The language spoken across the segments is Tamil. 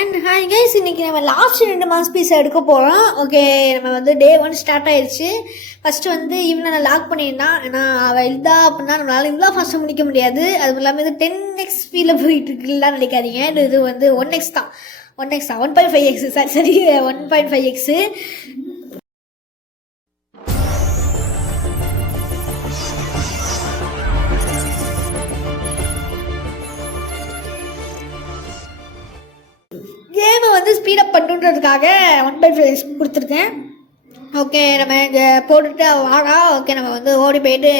அண்ட் ஹாய் கைஸ், இன்றைக்கி நம்ம லாஸ்ட் 2 மாஸ் பீஸ் எடுக்க போகிறோம். ஓகே, நம்ம வந்து டே 1 ஸ்டார்ட் ஆயிடுச்சு. ஃபஸ்ட்டு வந்து இவனை நான் லாக் பண்ணியிருந்தான். ஏன்னா அவள் இல்லா அப்படின்னா நம்மளால் இவ்வளோ ஃபஸ்ட்டு முடிக்க முடியாது. அதுவும் இல்லாமல் இது 10x ஸ்பீடில் போயிட்டு இருக்குலாம் நினைக்காதீங்க. இது வந்து 1x தான். 1.5x சரி 1.5x. கேமை வந்து ஸ்பீடப் பண்ணுன்றதுக்காக 1.5x கொடுத்துருக்கேன். ஓகே, நம்ம இங்கே போட்டுட்டு வாடா. ஓகே, நம்ம வந்து ஓடி போயிட்டு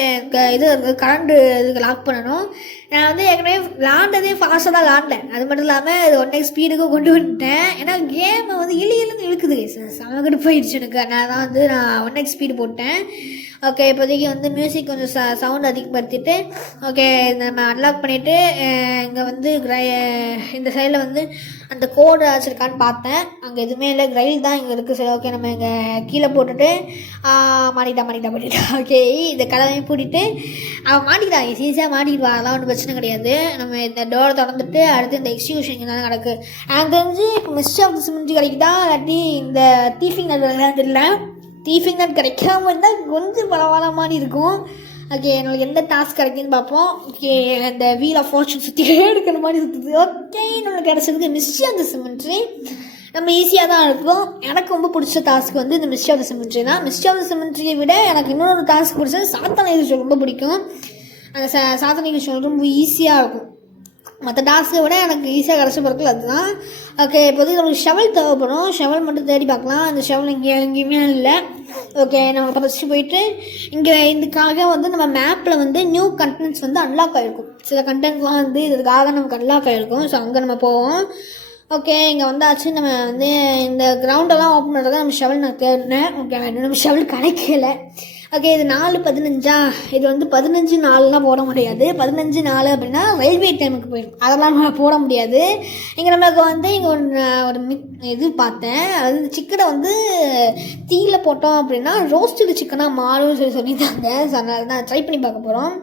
இது கரண்ட்டு இதுக்கு லாக் பண்ணணும். நான் வந்து ஏற்கனவே விளாண்டதே ஃபாஸ்ட்டாக தான் விளாண்டேன். அது மட்டும் இல்லாமல் இது 1x ஸ்பீடுக்கும் கொண்டு வந்துட்டேன். ஏன்னா கேமை வந்து இழுந்து இழுக்குது, சமக்கிட்டு போயிடுச்சு எனக்கு. நான் தான் வந்து நான் 1x ஸ்பீடு போட்டேன். ஓகே, இப்போதைக்கு வந்து மியூசிக் கொஞ்சம் சவுண்ட் அதிகப்படுத்திட்டு ஓகே நம்ம அன்லாக் பண்ணிவிட்டு இங்கே வந்து இந்த சைடில் வந்து அந்த கோடு வச்சுருக்கான்னு பார்த்தேன். அங்கே எதுவுமே இல்லை, கிரைல் தான் இங்கே இருக்குது. சரி, ஓகே நம்ம இங்கே கீழே போட்டுட்டு மாட்டிக்கிட்டா. ஓகே, இந்த கதவையும் பூட்டிட்டு அவன் மாட்டிக்கிட்டான். ஈஸியாக மாட்டிக்கிடுவா, அதெல்லாம் ஒன்றும் பிரச்சனை கிடையாது. நம்ம இந்த டோரை திறந்துட்டு அடுத்து இந்த எக்ஸிக்யூஷன் தான் நடக்கு. எனக்கு தெரிஞ்சு இப்போ மிஸ்ட் ஆஃப் தி சிமெண்ட் கிடைக்குதா இல்லாட்டி இந்த தீஃபிங் நட் தெரியல. தீஃபிங் நட் கிடைக்காம இருந்தால் கொஞ்சம் பரவாயில்ல மாதிரி இருக்கும். ஓகே, நம்மளுக்கு எந்த டாஸ்க் கிடைக்குன்னு பார்ப்போம். ஓகே, இந்த வீல் ஆஃப் ஃபார்ச்சூன் சுற்றிட்டே எடுக்கிற மாதிரி சுற்றுது. ஓகே, நம்மளுக்கு கிடச்சதுக்கு மிஸ்ட் ஆஃப் தி சிமெண்ட்ரி நம்ம ஈஸியாக தான் இருக்கும். எனக்கு ரொம்ப பிடிச்ச டாஸ்க் வந்து இந்த மிஸ்ட் ஆஃப் தி சிமெண்ட்ரி தான். மிஸ்ட் ஆஃப் தி சிமெண்ட்ரியை விட எனக்கு இன்னொரு டாஸ்க் பிடிச்சது சாத்தான விஷயம் ரொம்ப பிடிக்கும். அந்த சாத்தான விஷயம் ரொம்ப ஈஸியாக இருக்கும். மற்ற டாஸ்க்கை விட எனக்கு ஈஸியாக கிடச்ச பொருட்கள் அதுதான். ஓகே, இப்போதைக்கு நம்மளுக்கு ஷெவல் தேவைப்படும். ஷெவல் மட்டும் தேடி பார்க்கலாம். அந்த ஷெவல் எங்கேயுமே இல்லை. ஓகே, நம்ம ஃபஸ்ட்டு போயிட்டு இங்கே இதுக்காக வந்து நம்ம மேப்பில் வந்து நியூ கண்டென்ட்ஸ் வந்து அன்லாக் ஆகிருக்கும். சில கண்டென்ட்லாம் வந்து இதுக்காக நமக்கு அன்லாக் ஆகிருக்கும். ஸோ அங்கே நம்ம போவோம். ஓகே, இங்கே வந்தாச்சு. நம்ம வந்து இந்த கிரவுண்டெல்லாம் ஓப்பன் பண்ணுறதுக்கு நம்ம ஷெவல் நான் தேடினேன். ஓகே, நம்ம ஷெவல் கிடைக்கல. ஓகே, இது 4:15 இது வந்து 15:04 போட முடியாது. 15:04 அப்படின்னா ரயில்வே டைமுக்கு போயிடும். அதெல்லாம் நம்ம போட முடியாது. இங்கே நம்மளுக்கு வந்து இங்கே ஒரு இது பார்த்தேன். அது இந்த சிக்கனை வந்து தீயில போட்டோம் அப்படின்னா ரோஸ்டடு சிக்கனாக மாறும்னு சொல்லியிருந்தாங்க. ஸோ அதனால தான் ட்ரை பண்ணி பார்க்க போகிறோம்.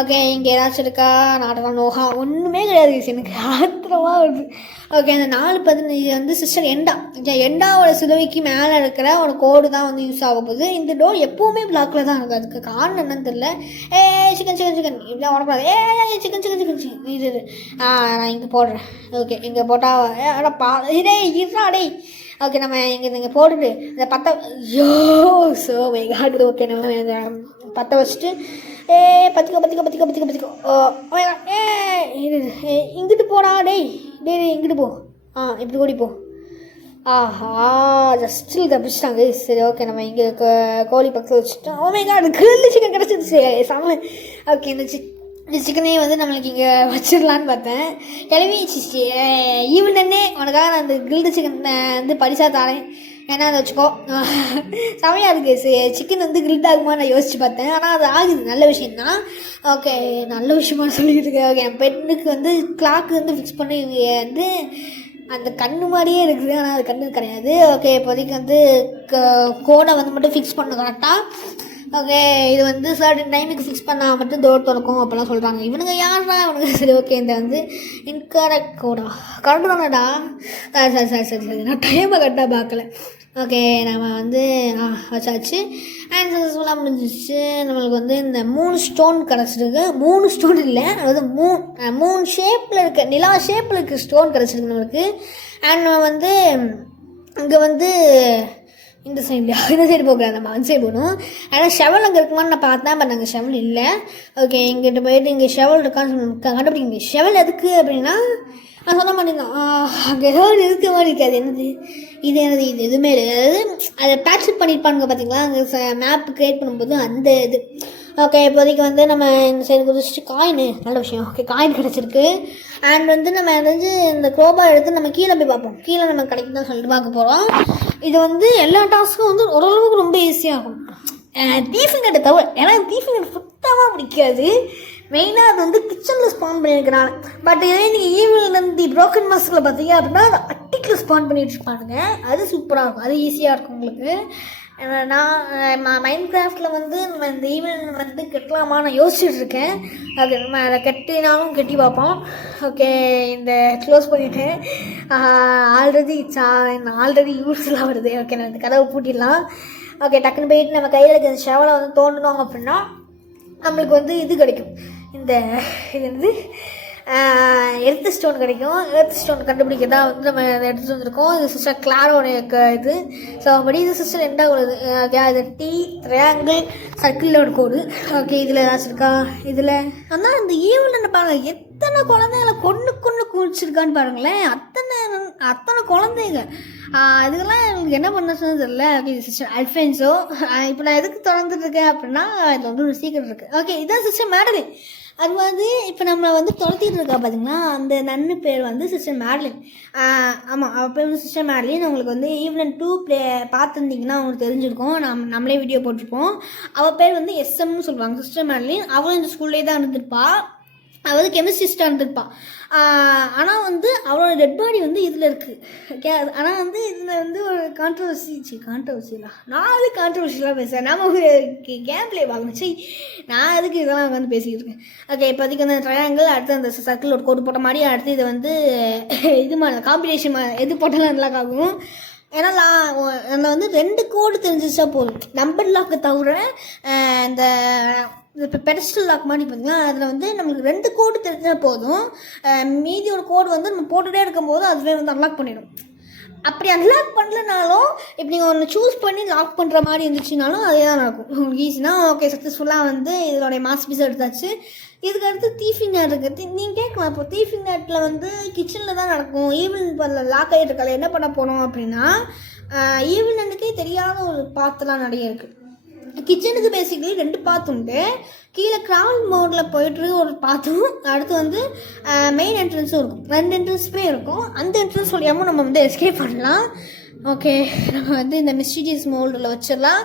ஓகே, இங்கே ஏதாச்சும் இருக்கா? நாடகம் நோகா ஒன்றுமே கிடையாது. எனக்கு ஆத்திரமாக வருது. ஓகே, அந்த 4:15 வந்து சிஸ்டர் எண்டாவோட சிலுவைக்கு மேலே இருக்கிற ஒரு கோடு தான் வந்து யூஸ் ஆக போகுது. இந்த டோர் எப்போவுமே பிளாக்கில் தான் இருக்குது. அதுக்கு காரணம் என்னன்னு தெரியல. சிக்கன் இப்படி உடக்கூடாது. சிக்கன் இது நான் இங்கே போடுறேன். ஓகே, இங்கே போட்டால் இதே இருடா. ஓகே, நம்ம இங்கே போட்டுட்டு இந்த ஸோ காடு. ஓகே, நம்ம பற்ற வச்சுட்டு பத்திக்கோ இங்கிட்டு போடா. டேய் இங்கிட்டு போ. இப்படி ஓடி போ. ஆஹா, ஜஸ்ட்டு தப்பிச்சிட்டாங்க. சரி, ஓகே நம்ம இங்கே கோழி பக்கத்தில் வச்சுட்டோம். அது கிரில் சிக்கன் கிடச்சிருச்சு சாமி. ஓகே, இந்த சிக்கனே வந்து நம்மளுக்கு இங்கே வச்சிடலான்னு பார்த்தேன். கிளம்பி ஈவனே உனக்காக நான் இந்த கிரில்டு சிக்கன் வந்து பரிசாக தரேன், ஏன்னா அதை வச்சுக்கோ. செமையாக இருக்குது. சிக்கன் வந்து கிரில்ட் ஆகுமா நான் யோசிச்சு பார்த்தேன். ஆனால் அது ஆகுது, நல்ல விஷயந்தான். ஓகே, நல்ல விஷயமா சொல்லிட்டு இருக்கேன். ஓகே, என் பெண்ணுக்கு வந்து கிளாக்கு வந்து ஃபிக்ஸ் பண்ணி வந்து அந்த கண்ணு மாதிரியே இருக்குது, ஆனால் அது கண்ணு கிடையாது. ஓகே, இப்போதைக்கு வந்து கோடை வந்து மட்டும் ஃபிக்ஸ் பண்ண கரெக்டாக. ஓகே, இது வந்து சர்டன் டைமுக்கு ஃபிக்ஸ் பண்ணால் மட்டும் டோர் திறக்கும் அப்படிலாம் சொல்கிறாங்க. இவனுங்க யாரா இவனுங்க? சரி, ஓகே, இந்த வந்து இன்கரெக்ட் கோடா கரெக்டு தானடா? சரி நான் டைமை கரெக்டாக பார்க்கல. ஓகே, நம்ம வந்து வச்சாச்சு. அண்ட் சக்ஸஸ்ஃபுல்லாக முடிஞ்சிச்சு. நம்மளுக்கு வந்து இந்த 3 ஸ்டோன் கிடச்சிருக்கு. 3 ஸ்டோன் இல்லை, அதாவது 3 ஷேப்பில் இருக்க நிலா ஷேப்பில் இருக்க ஸ்டோன் கிடச்சிருக்கு நம்மளுக்கு. அண்ட் நம்ம வந்து இங்கே வந்து இந்த சைடு போகக்கூடாது, நம்ம அந்த சைடு போகணும். ஆனால் ஷெவல் அங்கே இருக்குமான்னு நான் பார்த்தேன், பட் அங்கே ஷெவல் இல்லை. ஓகே, இங்கிட்ட போயிட்டு இங்கே ஷெவல் இருக்கான்னு கண்டுபிடிங்க. ஷெவல் எதுக்கு அப்படின்னா நான் சொல்ல மாட்டேங்தான். அங்கே ஏதாவது இருக்க மாதிரி இருக்காது. என்னது இது எதுவுமே இல்லை. அதாவது அதை பேட்சப் பண்ணியிருப்பானுங்க பார்த்தீங்களா, அங்கே மேப் க்ரியேட் பண்ணும்போது அந்த இது. ஓகே, இப்போதைக்கு வந்து நம்ம இந்த சைடு குதிச்சுட்டு காயின், நல்ல விஷயம். ஓகே, காயின் கிடச்சிருக்கு. அண்ட் வந்து நம்ம வந்து இந்த க்ரோபா எடுத்து நம்ம கீழே போய் பார்ப்போம். கீழே நம்ம கிடைக்குதான் சொல்லிட்டு பார்க்க போகிறோம். இது வந்து எல்லா டாஸ்க்கும் வந்து ஓரளவுக்கு ரொம்ப ஈஸியாகும். தீஃபிங் நட்டை தவிர, ஏன்னா தீஃபிங் நட்டு சுத்தமாக பிடிக்காது. மெயினாக அது வந்து கிச்சனில் ஸ்பான் பண்ணியிருக்கிறாங்க. பட் இதே நீங்கள் ஈவினிங் வந்து ப்ரோக்கன் மாஸ்கில் பார்த்தீங்க அப்படின்னா அது அட்டிக்கில் ஸ்பான் பண்ணிட்டு இருப்பானுங்க. அது சூப்பராக இருக்கும், அது ஈஸியாக இருக்கும் உங்களுக்கு. நான் மைண்ட் கிராஃப்டில் வந்து நம்ம இந்த ஈவெண்ட் வந்து கட்டலாமா நான் யோசிச்சுட்டு இருக்கேன். அது நம்ம அதை கட்டினாலும் கட்டி பார்ப்போம். ஓகே, இந்த க்ளோஸ் பண்ணிவிட்டேன். ஆல்ரெடி யூஸ்லாம் வருது. ஓகே, நான் இந்த கதவை பூட்டிடலாம். ஓகே, டக்குன்னு போயிட்டு நம்ம கையில் இருக்க இந்த ஷவலை வந்து தோண்டினோம் அப்படின்னா நம்மளுக்கு வந்து இது கிடைக்கும். இது வந்து எர்த் ஸ்டோன் கிடைக்கும். எர்த் ஸ்டோன் கண்டுபிடிக்க தான் வந்து நம்ம எடுத்துகிட்டு வந்திருக்கோம். இது சிஸ்டர் கிளாரோடைய இது. ஸோ அப்படி இது சிஸ்டர் என்ன உள்ளது? ஓகே, இது T ட்ரையாங்கிள் சர்க்கிளோட கோடு. ஓகே, இதில் ஏதாச்சும் இருக்கா? இதில் ஆனால் இந்த ஈவில் என்ன பாருங்கள், எத்தனை குழந்தைங்களை கொண்டு குளிச்சிருக்கான்னு பாருங்களேன். அத்தனை குழந்தைங்க. இதுக்கெல்லாம் எனக்கு என்ன பண்ண சொன்னது தெரியல. Okay, sister Alphonso. இப்போ நான் எதுக்கு திறந்துட்டு இருக்கேன் அப்படின்னா இதில் வந்து ஒரு சீக்கிரம் இருக்குது. ஓகே, இதான் சிஸ்டர் மேடலின். அது வந்து இப்போ நம்மளை வந்து துரத்திட்டு இருக்கா பார்த்தீங்களா, அந்த நன்னு பேர் வந்து சிஸ்டர் மேடலின். ஆமாம், அவள் பேர் வந்து சிஸ்டர் மேடலின். உங்களுக்கு வந்து ஈவென்ட் 2 பார்த்துருந்தீங்கன்னா அவங்களுக்கு தெரிஞ்சிருக்கும். நம்மளே வீடியோ போட்டிருப்போம். அவள் பேர் வந்து SMன்னு சொல்லுவாங்க, சிஸ்டர் மேடலின். அவளும் இந்த ஸ்கூல்லே தான் இருந்திருப்பா. அவள் வந்து கெமிஸ்ட்ரிஸ்டாக இருந்திருப்பாள். ஆனால் வந்து அவளோட டெட் பாடி வந்து இதில் இருக்குது. ஓகே, ஆனால் வந்து இதில் வந்து ஒரு கான்ட்ரவர்சியெலாம் நான் அது கான்ட்ரவர்சியலாக பேசுகிறேன். நம்ம ஒரு கேம் பிளே வாங்கிச்சு, நான் அதுக்கு இதெல்லாம் வந்து பேசிக்கிட்டு இருக்கேன். ஓகே, இப்போதைக்கு அந்த ட்ரையாங்கிள், அடுத்து அந்த சர்க்கிள் ஒரு கோடு போட்ட மாதிரி, அடுத்து இதை வந்து இது மாதிரி காம்பினேஷன் எது போட்டாலும் நல்லா ஆகும். ஏன்னா அதில் வந்து 2 கோடு தெரிஞ்சிச்சா போதும். நம்பர் லாக்கு தவிர இந்த இப்போ பெடஸ்டல் லாக் மாதிரி பார்த்தீங்கன்னா அதில் வந்து நம்மளுக்கு 2 கோடு தெரிஞ்சால் போதும். மீதி ஒரு கோடு வந்து நம்ம போட்டுகிட்டே இருக்கும்போது அதுவே வந்து அன்லாக் பண்ணிடும். அப்படி அன்லாக் பண்ணலனாலும் இப்போ நீங்கள் ஒன்று சூஸ் பண்ணி லாக் பண்ணுற மாதிரி இருந்துச்சுனாலும் அதே தான் நடக்கும். உங்களுக்கு ஈஸினா ஓகே, சக்ஸஸ்ஃபுல்லாக வந்து இதோடைய மாஸ்டர் பீஸ் எடுத்தாச்சு. இதுக்கு அடுத்து தீஃபிங் நேட் இருக்குது. நீங்கள் கேட்கலாம், இப்போ தீஃபிங் நேட்டில் வந்து கிச்சனில் தான் நடக்கும். ஈவென்ட் லாக் ஆகிட்டு இருக்கால என்ன பண்ண போனோம் அப்படின்னா, ஈவென்ட்டுக்கே தெரியாத ஒரு பாத்துலாம் நிறைய இருக்குது. கிச்சனுக்கு பேசிக்கலி 2 பாத் உண்டு. கீழே கிராவல் மோடில் போய்ட்டு ஒரு பாத்தும், அடுத்து வந்து மெயின் என்ட்ரன்ஸும் இருக்கும். 2 என்ட்ரன்ஸுமே இருக்கும். அந்த என்ட்ரன்ஸ் வழியாமல் நம்ம வந்து எஸ்கேப் பண்ணலாம். ஓகே, நம்ம வந்து இந்த மிஸ்டீரியஸ் மோல்டில் வச்சிடலாம்.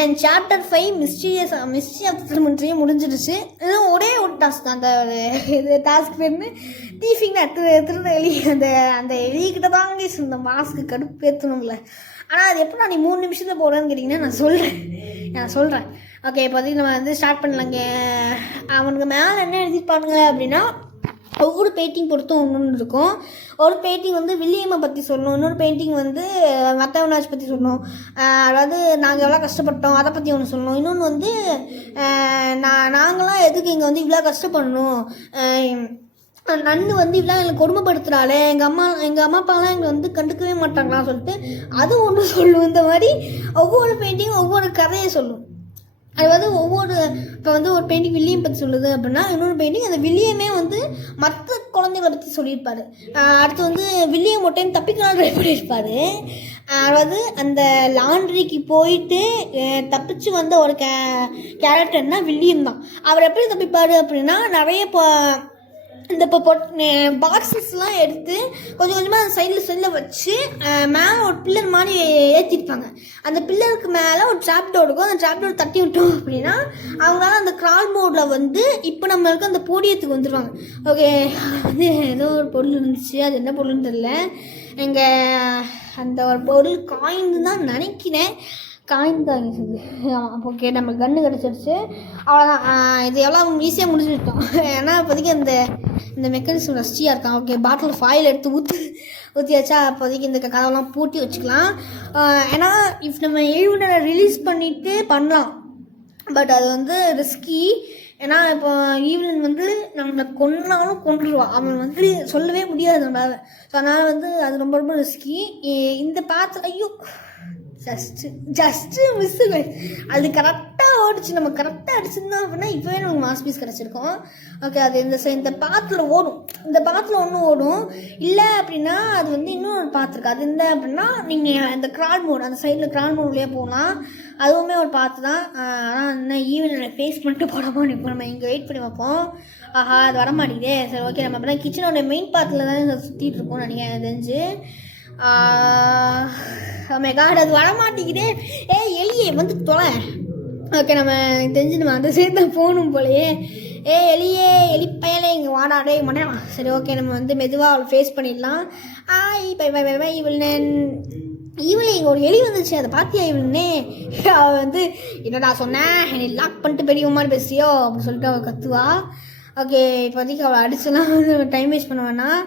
அண்ட் சாப்டர் 5 மிஸ்ட்ரி ஆஃப் த்ரிமன்ட்ரியும் முடிஞ்சிடுச்சு. இதுவும் ஒரே ஒரு டாஸ்க் தான். அந்த இது டாஸ்க் பேர்னு தீஃபிங் திருநெல்வேலி அந்த எலிக்கிட்ட தாங்க இந்த மாஸ்க்கு கடுப்பு ஏற்றணும்ல. ஆனால் அது எப்படி நீ 3 நிமிஷத்தில் போடுறேன்னு கேட்டிங்கன்னா நான் சொல்கிறேன். ஓகே, இப்போதைக்கு நம்ம வந்து ஸ்டார்ட் பண்ணலாங்க. அவனுக்கு மேலே என்ன எழுதிப்பானுங்க அப்படின்னா, ஒவ்வொரு பெயிண்டிங் பொறுத்தும் ஒன்று இருக்கும். ஒரு பெயிண்டிங் வந்து வில்லியமை பற்றி சொல்லணும், இன்னொரு பெயிண்டிங் வந்து மத்தவனாஜ் பற்றி சொல்லணும். அதாவது நாங்கள் எவ்வளோ கஷ்டப்பட்டோம் அதை பற்றி ஒன்று சொல்லணும். இன்னொன்று வந்து நாங்களாம் எதுக்கு இங்கே வந்து இவ்வளோ கஷ்டப்படணும், நன்னு வந்து இவ்வளோ எங்களுக்கு கொடுமைப்படுத்துகிறாளே, எங்கள் அம்மா அப்பாலாம் எங்களை வந்து கண்டுக்கவே மாட்டாங்களான்னு சொல்லிட்டு அது ஒன்று சொல்லும். இந்த மாதிரி ஒவ்வொரு பெயிண்டிங் ஒவ்வொரு கதையை சொல்லும். அது வந்து இப்போ வந்து ஒரு பெயிண்டிங் வில்லியம் பற்றி சொல்லுது அப்படின்னா, இன்னொரு பெயிண்டிங் அந்த வில்லியமே வந்து மற்ற குழந்தைகளை பற்றி சொல்லியிருப்பார். அடுத்து வந்து வில்லியம் ஒரு டைம் தப்பிக்கலாம் ட்ரை பண்ணியிருப்பார். அதாவது அந்த லாண்ட்ரிக்கு போயிட்டு தப்பிச்சு வந்த ஒரு கேரக்டர்னால் வில்லியம் தான். அவர் எப்படி தப்பிப்பார் அப்படின்னா, நிறைய இந்த இப்போ பாக்ஸஸ்லாம் எடுத்து கொஞ்சம் கொஞ்சமாக அந்த சைடில் வச்சு மேலே ஒரு பில்லர் மாதிரி ஏற்றிருப்பாங்க. அந்த பில்லருக்கு மேலே ஒரு ட்ராப் டோர் இருக்கும். அந்த ட்ராப் டோர் தட்டி விட்டோம் அப்படின்னா அவங்களால அந்த கிரால் மோடில் வந்து இப்போ நம்மளுக்கு அந்த போடியத்துக்கு வந்துடுவாங்க. ஓகே, வந்து ஏதோ ஒரு பொருள் இருந்துச்சு, அது என்ன பொருள்னு தெரியல. எங்கள் அந்த ஒரு பொருள் காயின் தான் நினைக்கிறேன். காயின் தான் இருக்குது. ஓகே, நம்மளுக்கு கன்று கிடச்சிருச்சு. அவ்வளோதான். இது எவ்வளோ ஈஸியாக முடிச்சுட்டோம். ஏன்னா இப்போதைக்கு இந்த மெக்கானிசம் ரஷ்டியாக இருக்கான். ஓகே, பாட்டில் ஃபாயில் எடுத்து ஊற்றியாச்சா. அப்போதைக்கு இந்த கதவெல்லாம் பூட்டி வச்சுக்கலாம். ஏன்னா இப்போ நம்ம ஈவெண்ட்டை ரிலீஸ் பண்ணிவிட்டு பண்ணலாம், பட் அது வந்து ரிஸ்கி. ஏன்னா இப்போ ஈவெண்ட் வந்து நம்மளை கொன்றுடுவான். அவன் வந்து சொல்லவே முடியாது நம்மளால். ஸோ அதனால் வந்து அது ரொம்ப ரொம்ப ரிஸ்கி. இந்த பாத்தில் ஐயோ ஜஸ்ட்டு மிஸ் இல்லை. அது கரெக்டாக ஓடிச்சு. நம்ம கரெக்டாக அடிச்சிருந்தோம் அப்படின்னா இப்போவே நமக்கு மாஸ் பீஸ் கிடச்சிருக்கோம். ஓகே, அது இந்த பாத்தில் ஓடும். இந்த பாத்தில் ஒன்று ஓடும். இல்லை அப்படின்னா அது வந்து இன்னும் ஒரு பாத்திருக்கு. அது இல்லை அப்படின்னா நீங்கள் இந்த கிரால் மோட், அந்த சைடில் கிரால் மோட்லேயே போகலாம். அதுவுமே ஒரு பாத்து தான். ஆனால் என்ன ஈவெண்ட் ஃபேஸ் பண்ணிட்டு போடாமல் இப்போ நம்ம இங்கே வெயிட் பண்ணி வைப்போம். ஆஹா, அது வர மாட்டேங்குதே. சரி, ஓகே, நம்ம அப்போ தான் கிச்சனோட மெயின் பாத்தில் தான் சுற்றிட்டு இருக்கோம் நினைக்கிறேன் தெரிஞ்சு. காட், அது வரமாட்டேங்குதே. எலியே வந்து தொலை. ஓகே, நம்ம தெரிஞ்சு நம்ம அந்த சைடு தான் போகணும் போலையே. எலியே, எலிப்பயலே இங்கே வாடாடே மாட்டேன். சரி, ஓகே, நம்ம வந்து மெதுவாக அவளை ஃபேஸ் பண்ணிடலாம். Bye bye bye bye villain. இவளே இங்கே ஒரு எலி வந்துச்சு, அதை பார்த்தியா இவனே? அவள் வந்து என்னடா சொன்னேன், என்னை லாக் பண்ணிட்டு பெரிய மாதிரி பேசியோ அப்படின்னு சொல்லிட்டு அவள் கத்துவா. ஓகே, இப்போதைக்கு அவளை அடிச்சுலாம் வந்து டைம் வேஸ்ட் பண்ண வேணாம்.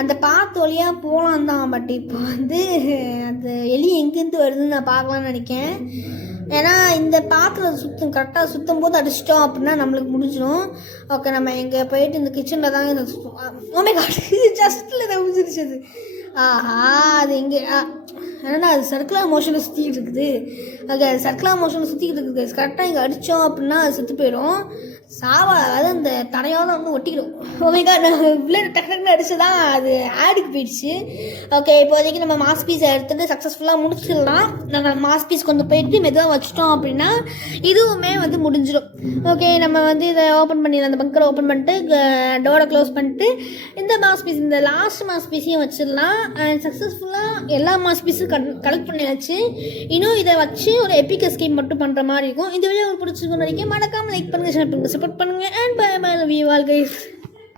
அந்த பாத்து வழியாக போகலாம் தான். பட் இப்போ வந்து அந்த எலி எங்கேருந்து வருதுன்னு நான் பார்க்கலான்னு நினைக்கிறேன். ஏன்னா இந்த பாத்திரம் கரெக்டாக சுற்றும் போது அடிச்சிட்டோம் அப்படின்னா நம்மளுக்கு முடிஞ்சிடும். ஓகே, நம்ம எங்கே போயிட்டு இந்த கிச்சனில் தாங்க ஓமே காட்டு ஜஸ்ட்டில் தான் முடிஞ்சிருச்சு. ஆஹா, அது எங்கே ஏன்னா அது சர்க்குலர் மோஷனில் சுற்றிக்கிட்டு இருக்குது. அது சர்க்குலர் மோஷனில் சுற்றிக்கிட்டு இருக்குது. கரெக்டாக இங்கே அடித்தோம் அப்படின்னா அது செத்து போயிடும். சாவா, அதாவது அந்த தடையோட வந்து ஒட்டிக்கிடும். ஓமேகா, நான் இவ்வளோ டக்குன்னு அடிச்சு தான் அது ஆடுக்கு போயிடுச்சு. ஓகே, இப்போதைக்கு நம்ம மாஸ் பீஸை எடுத்துகிட்டு சக்ஸஸ்ஃபுல்லாக முடிச்சிடலாம். நம்ம மாஸ் பீஸ் கொண்டு போயிட்டு மெதுவாக வச்சுட்டோம் அப்படின்னா இதுவுமே வந்து முடிஞ்சிடும். ஓகே, நம்ம வந்து இதை ஓப்பன் பண்ணிடலாம். அந்த பங்கரை ஓப்பன் பண்ணிட்டு டோரை க்ளோஸ் பண்ணிட்டு இந்த மாஸ் பீஸ், இந்த லாஸ்ட் மாஸ் பீஸையும் வச்சிடலாம். சக்ஸஸ்ஃபுல்லாக எல்லா மாஸ் பீஸும் கலெக்ட் பண்ணியாச்சு. இன்னும் இதை வச்சு ஒரு எபிக் எஸ்கேப் மட்டும் பண்ணுற மாதிரி இருக்கும். இந்த வீடியோ பிடிச்சிருக்கும் நினைக்கிறேன். மறக்காமல் லைக் பண்ணுங்கள், ஷேர் பண்ணுங்கள், சப்போர்ட் பண்ணுங்கள். And bye bye, love you all guys.